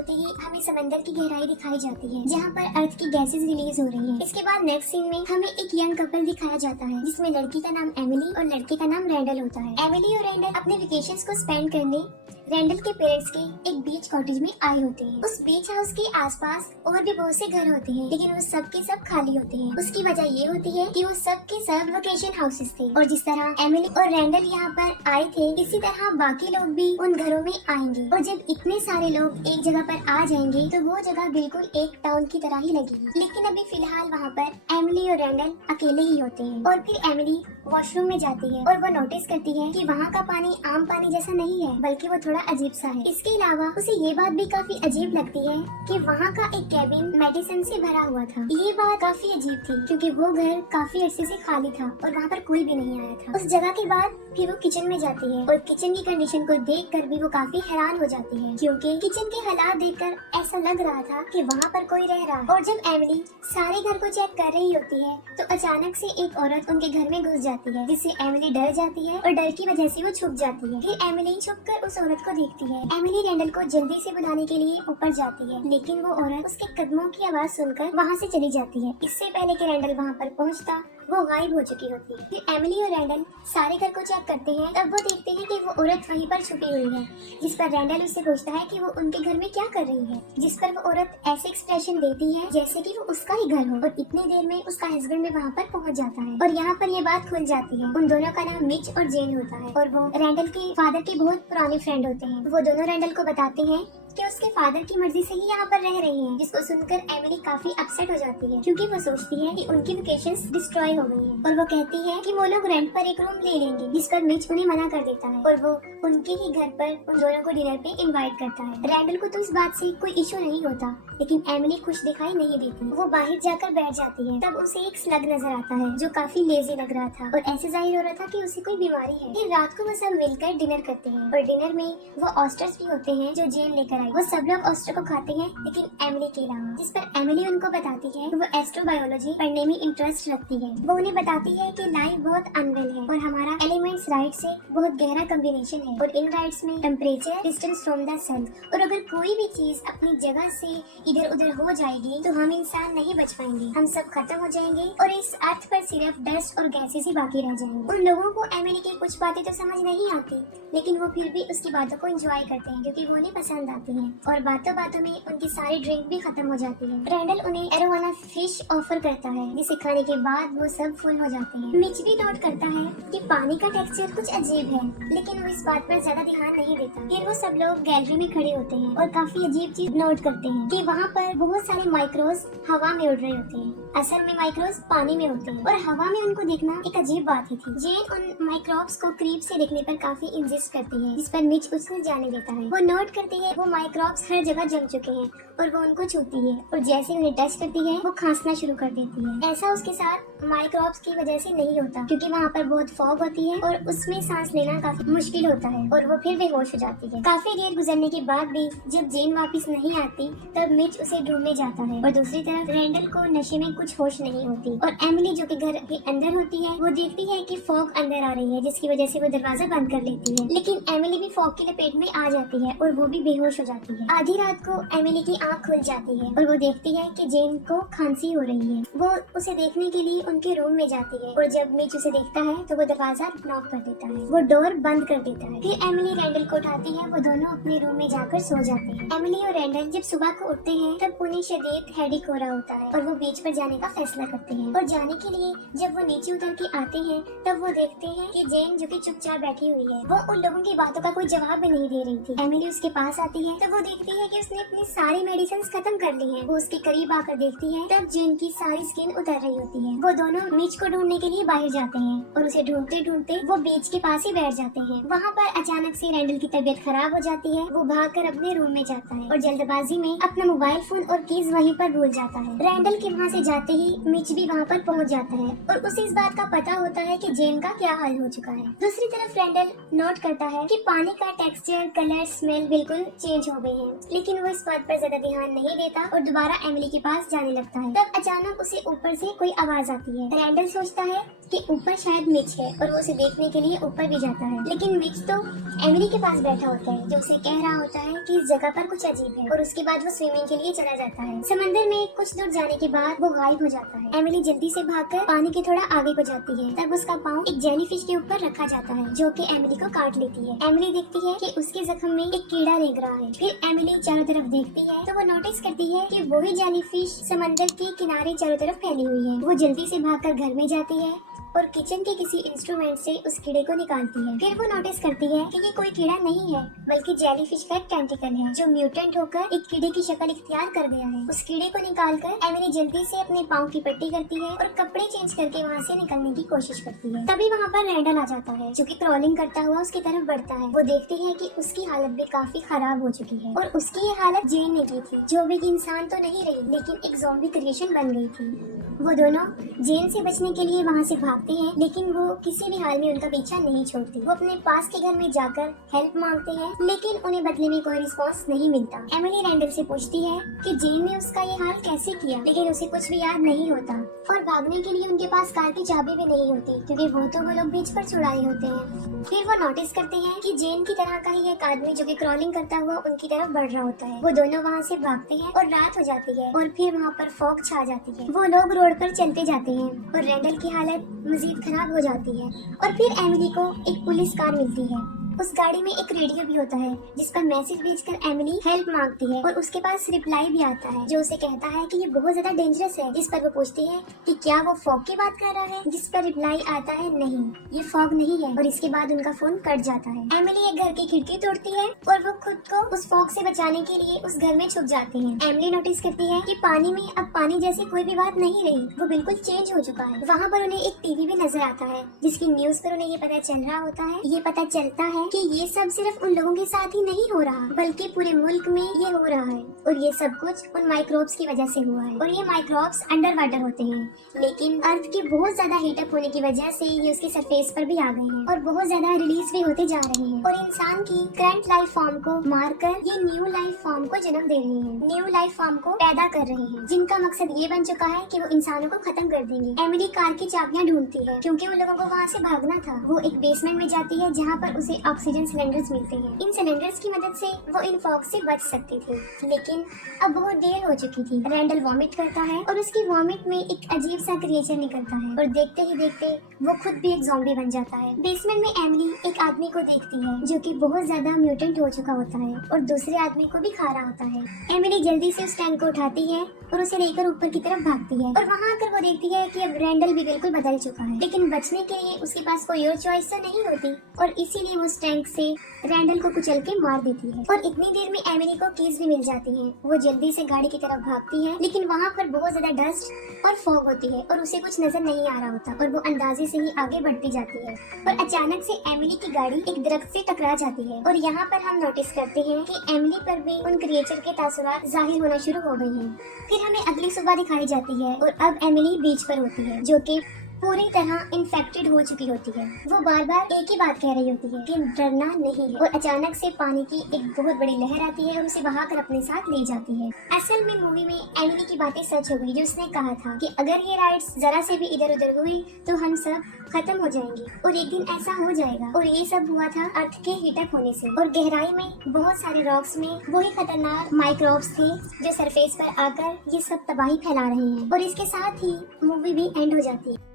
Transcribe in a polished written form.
होते ही हमें समंदर की गहराई दिखाई जाती है जहाँ पर अर्थ की गैसेस रिलीज हो रही है। इसके बाद नेक्स्ट सीन में हमें एक यंग कपल दिखाया जाता है जिसमें लड़की का नाम एमिली और लड़के का नाम रैंडल होता है। एमिली और रैंडल अपने वेकेशंस को स्पेंड करने रैंडल के पेरेंट्स के एक बीच कॉटेज में आए होते हैं। उस बीच हाउस के आसपास और भी बहुत से घर होते हैं लेकिन वो सब के सब खाली होते हैं। उसकी वजह ये होती है कि वो सब के सब वेकेशन हाउसेस थे और जिस तरह एमिली और रैंडल यहाँ पर आए थे इसी तरह बाकी लोग भी उन घरों में आएंगे और जब इतने सारे लोग एक जगह पर आ जाएंगे तो वो जगह बिल्कुल एक टाउन की तरह ही लगेगी। लेकिन अभी फिलहाल वहाँ पर एमिली और रैंडल अकेले ही होते हैं और फिर एमिली वॉशरूम में जाती है और वो नोटिस करती है कि वहाँ का पानी आम पानी जैसा नहीं है बल्कि वो थोड़ा अजीब सा है। इसके अलावा उसे ये बात भी काफी अजीब लगती है कि वहाँ का एक कैबिन मेडिसिन से भरा हुआ था। ये बात काफी अजीब थी क्योंकि वो घर काफी अरसे से खाली था और वहाँ पर कोई भी नहीं आया था। उस जगह के बाद फिर वो किचन में जाती है और किचन की कंडीशन को देखकर भी वो काफी हैरान हो जाती है क्योंकि किचन के हालात देखकर ऐसा लग रहा था कि वहाँ पर कोई रह रहा है। और जब एमिली सारे घर को चेक कर रही होती है तो अचानक से एक औरत उनके घर में घुस जाती है जिससे एमिली डर जाती है और डर की वजह से वो छुप जाती है। फिर एमिली छुपकर उस औरत को देखती है। एमिली रैंडल को जल्दी से बुलाने के लिए ऊपर जाती है लेकिन वो औरत उसके कदमों की आवाज सुनकर वहाँ से चली जाती है। इससे पहले कि रैंडल वहाँ पर पहुँचता वो गायब हो चुकी होती है। फिर एमिली और रैंडल सारे घर को चेक करते हैं तब वो देखते हैं कि वो औरत वहीं पर छुपी हुई है जिस पर रैंडल उससे पूछता है कि वो उनके घर में क्या कर रही है जिस पर वो औरत ऐसे एक्सप्रेशन देती है जैसे कि वो उसका ही घर हो और इतनी देर में उसका हस्बैंड भी वहाँ पर पहुँच जाता है और यहाँ पर ये बात खुल जाती है। उन दोनों का नाम मिच और जेन होता है और वो रैंडल के फादर के बहुत पुराने फ्रेंड होते हैं। वो दोनों रैंडल को बताते हैं कि उसके फादर की मर्जी से ही यहाँ पर रह रही हैं, जिसको सुनकर एमिली काफी अपसेट हो जाती है क्योंकि वो सोचती है कि उनकी वेकेशंस डिस्ट्रॉय हो गई हैं और वो कहती है कि वो लोग रेंट पर एक रूम ले लेंगे जिस पर मिच उन्हें मना कर देता है और वो उनके ही घर पर उन दोनों को डिनर पे इनवाइट करता है। रैंडल को तो इस बात से कोई इशू नहीं होता लेकिन एमिली खुश दिखाई नहीं देती। वो बाहर जाकर बैठ जाती है तब उसे एक स्लग नजर आता है जो काफी लेजी लग रहा था और ऐसे जाहिर हो रहा था कि उसे कोई बीमारी है। फिर रात को वो सब मिलकर डिनर करते हैं और डिनर में वो ऑस्टर्स भी होते हैं जो जेन लेकर आई। वो सब लोग ऑस्टर को खाते हैं लेकिन एमिली के अलावा, जिस पर एमिली उनको बताती है कि वो एस्ट्रोबायोलॉजी पढ़ने में इंटरेस्ट रखती है। वो उन्हें बताती है कि लाइफ बहुत अनवेल है और हमारा एलिमेंट्स राइट से बहुत गहरा कॉम्बिनेशन है और इन राइट्स में टेम्परेचर, डिस्टेंस फ्रॉम द सन और अगर कोई भी चीज अपनी जगह से इधर उधर हो जाएगी तो हम इंसान नहीं बच पाएंगे, हम सब खत्म हो जाएंगे और इस अर्थ पर सिर्फ डस्ट और गैसेस ही बाकी रह जाएंगे। उन लोगों को एमिली की कुछ बातें तो समझ नहीं आती लेकिन वो फिर भी उसकी बातों को एंजॉय करते हैं क्योंकि वो उन्हें पसंद आती हैं और बातों बातों में उनकी सारी ड्रिंक भी खत्म हो जाती है। रैंडल उन्हें एरोवाना फिश ऑफर करता है जिसे खाने के बाद वो सब फुल हो जाते हैं। मिच भी नोट करता है कि पानी का टेक्सचर कुछ अजीब है लेकिन वो इस बात पर ज्यादा ध्यान नहीं देता। फिर वो सब लोग गैलरी में खड़े होते हैं और काफी अजीब चीज नोट करते हैं कि वहाँ पर बहुत सारे माइक्रोस हवा में उड़ रहे होते हैं। असल में माइक्रोस पानी में होते हैं और हवा में उनको देखना एक अजीब बात ही थी। जेन उन माइक्रोब्स को करीब से देखने पर काफी इंसिस्ट करती है जिस पर मिच उसे जाने देता है। वो नोट करती है वो माइक्रोब्स हर जगह जम चुके हैं और वो उनको छूती है और जैसे उन्हें टच करती है वो खांसना शुरू कर देती है। ऐसा उसके साथ माइक्रोब्स की वजह से नहीं होता क्योंकि वहाँ पर बहुत फॉग होती है और उसमें सांस लेना काफी मुश्किल होता है और वो फिर बेहोश हो जाती है। काफी देर गुजरने के बाद भी जब जेन वापस नहीं आती तब मिच उसे ढूंढने जाता है और दूसरी तरफ रैंडल को नशे में कुछ होश नहीं होती और एमिली जो कि घर के अंदर होती है वो देखती है कि फॉग अंदर आ रही है जिसकी वजह से वो दरवाजा बंद कर लेती है लेकिन एमिली भी फॉग की लपेट में आ जाती है और वो भी बेहोश हो जाती है। आधी रात को एमिली की आंख खुल जाती है और वो देखती है कि जेन को खांसी हो रही है। वो उसे देखने के लिए उनके रूम में जाती है और जब मिच उसे देखता है तो वो दरवाजा नॉक कर देता है, वो डोर बंद कर देता है। फिर एमिली रैंडल को उठाती है, वो दोनों अपने रूम में जाकर सो जाते हैं। एमिली और रैंडल जब सुबह को उठते हैं तब उन्हें शदीद हेडेक हो रहा होता है और वो बीच पर जाने का फैसला करते हैं और जाने के लिए जब वो नीचे उतर के आते हैं तब वो देखते हैं कि जेन जो कि चुपचाप बैठी हुई है वो उन लोगों की बातों का कोई जवाब भी नहीं दे रही थी। एमिली उसके पास आती है तब वो देखती है कि उसने अपनी सारी मेडिसिन खत्म कर ली है। वो उसके करीब आकर देखती है तब जेन की सारी स्किन उतर रही होती है। वो दोनों मिच को ढूंढने के लिए बाहर जाते हैं और उसे ढूंढते ढूंढते वो बीच के पास ही बैठ जाते हैं। वहाँ पर अचानक से रैंडल की तबीयत खराब हो जाती है। वो भागकर अपने रूम में जाता है और जल्दबाजी में अपना मोबाइल फोन और कीज वहीं पर भूल जाता है। रैंडल के वहाँ से जाते ही मिच भी वहाँ पर पहुँच जाता है और उसे इस बात का पता होता है कि जेन का क्या हाल हो चुका है। दूसरी तरफ रैंडल नोट करता है कि पानी का टेक्सचर, कलर, स्मेल बिल्कुल चेंज हो गए हैं, लेकिन वो इस बात पर ज्यादा ध्यान नहीं देता और दोबारा एमिली के पास जाने लगता है। तब अचानक उसे ऊपर से कोई आवाज आती है। रैंडल सोचता है कि ऊपर शायद मिच है और वो उसे देखने के लिए ऊपर भी जाता है, लेकिन मिच तो एमिली के पास बैठा होता है जो उसे कह रहा होता है कि इस जगह पर कुछ अजीब है, और उसके बाद वो स्विमिंग के लिए चला जाता है। समंदर में कुछ दूर जाने के बाद वो गायब हो जाता है। एमिली जल्दी से भागकर पानी के थोड़ा आगे को जाती है। तब उसका पाँव एक जेलीफिश के ऊपर रखा जाता है जो कि एमिली को काट लेती है। एमिली देखती है कि उसके जख्म में एक कीड़ा रेंग रहा है। फिर एमिली चारों तरफ देखती है तो वो नोटिस करती है कि वही जेलीफिश समंदर के किनारे चारों तरफ फैली हुई है। वो जल्दी से भागकर घर में जाती है और किचन के किसी इंस्ट्रूमेंट से उस कीड़े को निकालती है। फिर वो नोटिस करती है कि ये कोई कीड़ा नहीं है बल्कि जेलीफिश का एक टेंटिकल है जो म्यूटेंट होकर एक कीड़े की शक्ल इख्तियार कर गया है। उस कीड़े को निकालकर एमिली जल्दी से अपने पाँव की पट्टी करती है और कपड़े चेंज करके वहाँ से निकलने की कोशिश करती है। तभी वहाँ पर रैंडल आ जाता है जो कि क्रॉलिंग करता हुआ उसकी तरफ बढ़ता है। वो देखती है कि उसकी हालत भी काफी खराब हो चुकी है और उसकी ये हालत जेन ने की थी, जो भी इंसान तो नहीं रही लेकिन एक ज़ॉम्बी क्रिएशन बन गई थी। वो दोनों जेन से बचने के लिए वहाँ से भागते हैं, लेकिन वो किसी भी हाल में उनका पीछा नहीं छोड़ती। वो अपने पास के घर में जाकर हेल्प मांगते हैं, लेकिन उन्हें बदले में कोई रिस्पॉन्स नहीं मिलता। एमिली रैंडल से पूछती है कि जेन ने उसका ये हाल कैसे किया, लेकिन उसे कुछ भी याद नहीं होता और भागने के लिए उनके पास कार की चाबी भी नहीं होती क्योंकि वो लोग बीच पर छुड़ाए होते हैं। फिर वो नोटिस करते हैं कि जेन की तरह का ही एक आदमी जो कि क्रॉलिंग करता हुआ उनकी तरफ बढ़ रहा होता है। वो दोनों वहाँ से भागते हैं और रात हो जाती है और फिर वहाँ पर फॉग छा जाती है। वो लोग रोड पर चलते जाते हैं और रैंडल की हालत मजीद खराब हो जाती है और फिर एमिली को एक पुलिस कार मिलती है। उस गाड़ी में एक रेडियो भी होता है जिस पर मैसेज भेजकर एमिली हेल्प मांगती है और उसके पास रिप्लाई भी आता है जो उसे कहता है कि ये बहुत ज्यादा डेंजरस है। जिस पर वो पूछती है कि क्या वो फॉग की बात कर रहा है, जिस पर रिप्लाई आता है नहीं, ये फॉग नहीं है, और इसके बाद उनका फोन कट जाता है। एमिली एक घर की खिड़की तोड़ती है और वो खुद को उस फॉग से बचाने के लिए उस घर में छुप जाती है। एमिली नोटिस करती है कि पानी में अब पानी जैसी कोई भी बात नहीं रही, वो बिल्कुल चेंज हो चुका है। वहाँ पर उन्हें एक टीवी भी नजर आता है जिसकी न्यूज पर उन्हें ये पता चल रहा होता है, ये पता चलता है कि ये सब सिर्फ उन लोगों के साथ ही नहीं हो रहा बल्कि पूरे मुल्क में ये हो रहा है, और ये सब कुछ उन माइक्रोब्स की वजह से हुआ है। और ये माइक्रोब्स अंडर वाटर होते हैं, लेकिन अर्थ के बहुत ज्यादा हीटअप होने की वजह से ये उसके सरफेस पर भी आ गए हैं और बहुत ज्यादा रिलीज भी होते जा रहे हैं और इंसान की करंट लाइफ फॉर्म को मारकर ये न्यू लाइफ फॉर्म को जन्म दे रहे हैं, न्यू लाइफ फॉर्म को पैदा कर रहे हैं, जिनका मकसद ये बन चुका है कि वो इंसानों को खत्म कर देंगे। एमिली कार की चाबियां ढूंढती है क्योंकि उन लोगों को वहाँ से भागना था। वो एक बेसमेंट में जाती है जहाँ पर उसे ऑक्सीजन सिलेंडर्स मिलते हैं। इन सिलेंडर्स की मदद से वो इन फॉग से बच सकती थी, लेकिन अब बहुत देर हो चुकी थी। रैंडल वॉमिट करता है और उसकी वॉमिट में एक अजीब सा क्रिएचर निकलता है और देखते ही देखते वो खुद भी एक ज़ॉम्बी बन जाता है। बेसमेंट में एमिली एक आदमी को देखती है जो कि बहुत ज्यादा म्यूटेंट हो चुका होता है और दूसरे आदमी को भी खा रहा होता है। एमिली जल्दी से उस टैंक को उठाती है और उसे लेकर ऊपर की तरफ भागती है और वहाँ आकर वो देखती है कि अब रैंडल भी बिल्कुल बदल चुका है, लेकिन बचने के लिए उसके पास कोई और चॉइस तो नहीं होती और इसीलिए वो उस टैंक से रैंडल को कुचल के मार देती है। और इतनी देर में एमिली को कीज भी मिल जाती हैं। वो जल्दी से गाड़ी की तरफ भागती है, लेकिन वहाँ पर बहुत ज्यादा डस्ट और फॉग होती है और उसे कुछ नजर नहीं आ रहा होता और वो अंदाजे से ही आगे बढ़ती जाती है और अचानक से एमिली की गाड़ी एक दरख्त से टकरा जाती है और यहाँ पर हम नोटिस करते हैं कि एमिली पर भी उन क्रिएचर के तासुरात जाहिर होना शुरू हो गए हैं। फिर हमें अगली सुबह दिखाई जाती है और अब एमिली बीच पर होती है जो कि पूरी तरह इन्फेक्टेड हो चुकी होती है। वो बार बार एक ही बात कह रही होती है कि डरना नहीं है और अचानक से पानी की एक बहुत बड़ी लहर आती है और उसे बहाकर अपने साथ ले जाती है। असल में मूवी में एमिली की बातें सच हो गई जो उसने कहा था कि अगर ये राइड्स जरा से भी इधर उधर हुई तो हम सब खत्म हो जाएंगे और एक दिन ऐसा हो जाएगा। और ये सब हुआ था अर्थ के हीटअप होने से और गहराई में बहुत सारे रॉक्स में वही खतरनाक माइक्रोब्स थे जो सरफेस पर आकर ये सब तबाही फैला रहे हैं। और इसके साथ ही मूवी भी एंड हो जाती है।